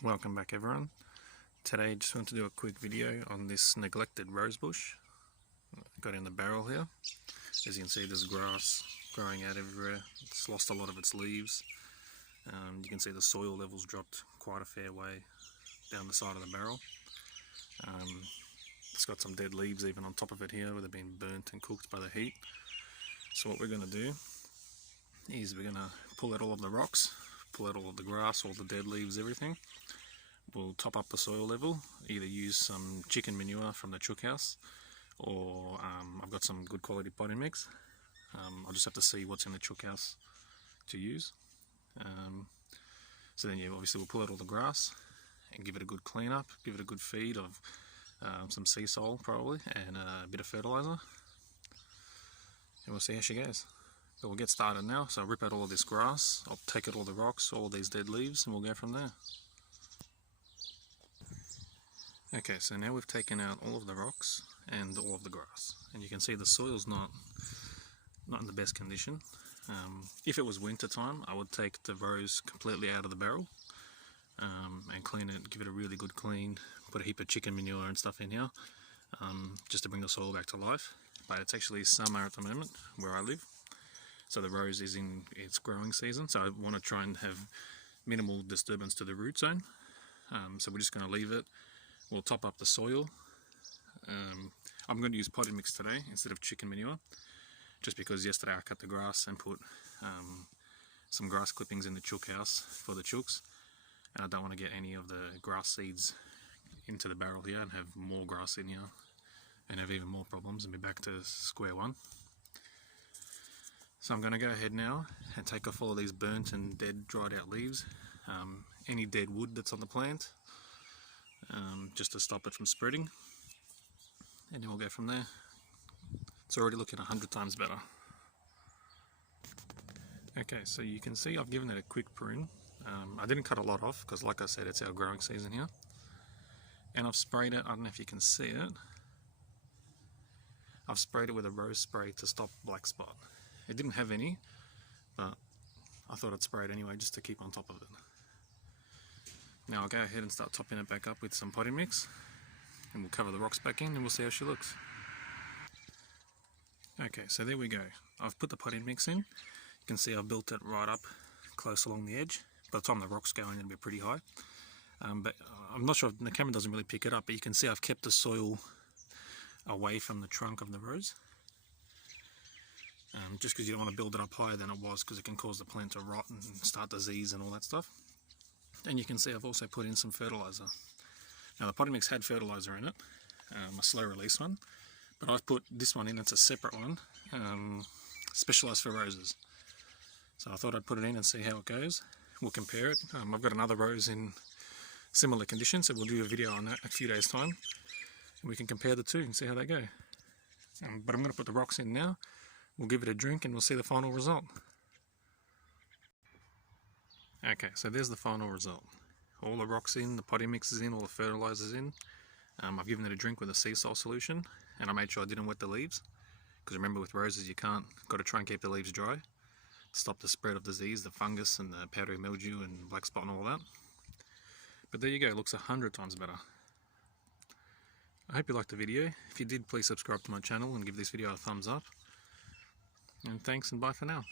Welcome back everyone. Today just want to do a quick video on this neglected rose bush. Got in the barrel here. As you can see, there's grass growing out everywhere. It's lost a lot of its leaves. You can see the soil levels dropped quite a fair way down the side of the barrel. It's got some dead leaves even on top of it here where they've been burnt and cooked by the heat. So what we're going to do is we're going to pull out all of the rocks, pull out all of the grass, all the dead leaves, everything. We'll top up the soil level, either use some chicken manure from the chook house, or I've got some good quality potting mix. I'll just have to see what's in the chook house to use. So then obviously we'll pull out all the grass and give it a good clean up, give it a good feed of some sea salt probably, and a bit of fertiliser, and we'll see how she goes. But we'll get started now. So I'll rip out all of this grass, I'll take out all the rocks, all these dead leaves, and we'll go from there. Okay, so now we've taken out all of the rocks and all of the grass, and you can see the soil's not in the best condition. If it was winter time, I would take the rose completely out of the barrel and clean it, give it a really good clean, put a heap of chicken manure and stuff in here, just to bring the soil back to life. But it's actually summer at the moment where I live, so the rose is in its growing season, so I want to try and have minimal disturbance to the root zone. So we're just going to leave it. We'll top up the soil. I'm going to use potting mix today instead of chicken manure, just because yesterday I cut the grass and put some grass clippings in the chook house for the chooks, and I don't want to get any of the grass seeds into the barrel here and have more grass in here and have even more problems and be back to square one. So I'm going to go ahead now and take off all of these burnt and dead dried out leaves, any dead wood that's on the plant, just to stop it from spreading, and then we'll go from there. It's already looking 100 times better. Okay, so you can see I've given it a quick prune. I didn't cut a lot off because, like I said, it's our growing season here, and I've sprayed it. I don't know if you can see it. I've sprayed it with a rose spray to stop black spot. It didn't have any, but I thought I'd spray it anyway just to keep on top of it. Now I'll go ahead and start topping it back up with some potting mix, and we'll cover the rocks back in and we'll see how she looks. Okay, so there we go. I've put the potting mix in. You can see I've built it right up close along the edge. By the time the rocks go in, it'll be pretty high. But I'm not sure if the camera doesn't really pick it up, but you can see I've kept the soil away from the trunk of the rose. Just because you don't want to build it up higher than it was, because it can cause the plant to rot and start disease and all that stuff. And you can see I've also put in some fertiliser. Now the potting mix had fertiliser in it, a slow release one, but I've put this one in. It's a separate one, specialised for roses. So I thought I'd put it in and see how it goes. We'll compare it. I've got another rose in similar conditions, so we'll do a video on that in a few days time, and we can compare the two and see how they go. But I'm going to put the rocks in now. We'll give it a drink and we'll see the final result. Okay, so there's the final result. All the rocks in, the potting mix is in, all the fertilisers in. I've given it a drink with a sea salt solution, and I made sure I didn't wet the leaves, because remember with roses got to try and keep the leaves dry, stop the spread of disease, the fungus and the powdery mildew and black spot and all that. But there you go, it looks 100 times better. I hope you liked the video. If you did, please subscribe to my channel and give this video a thumbs up. And thanks and bye for now.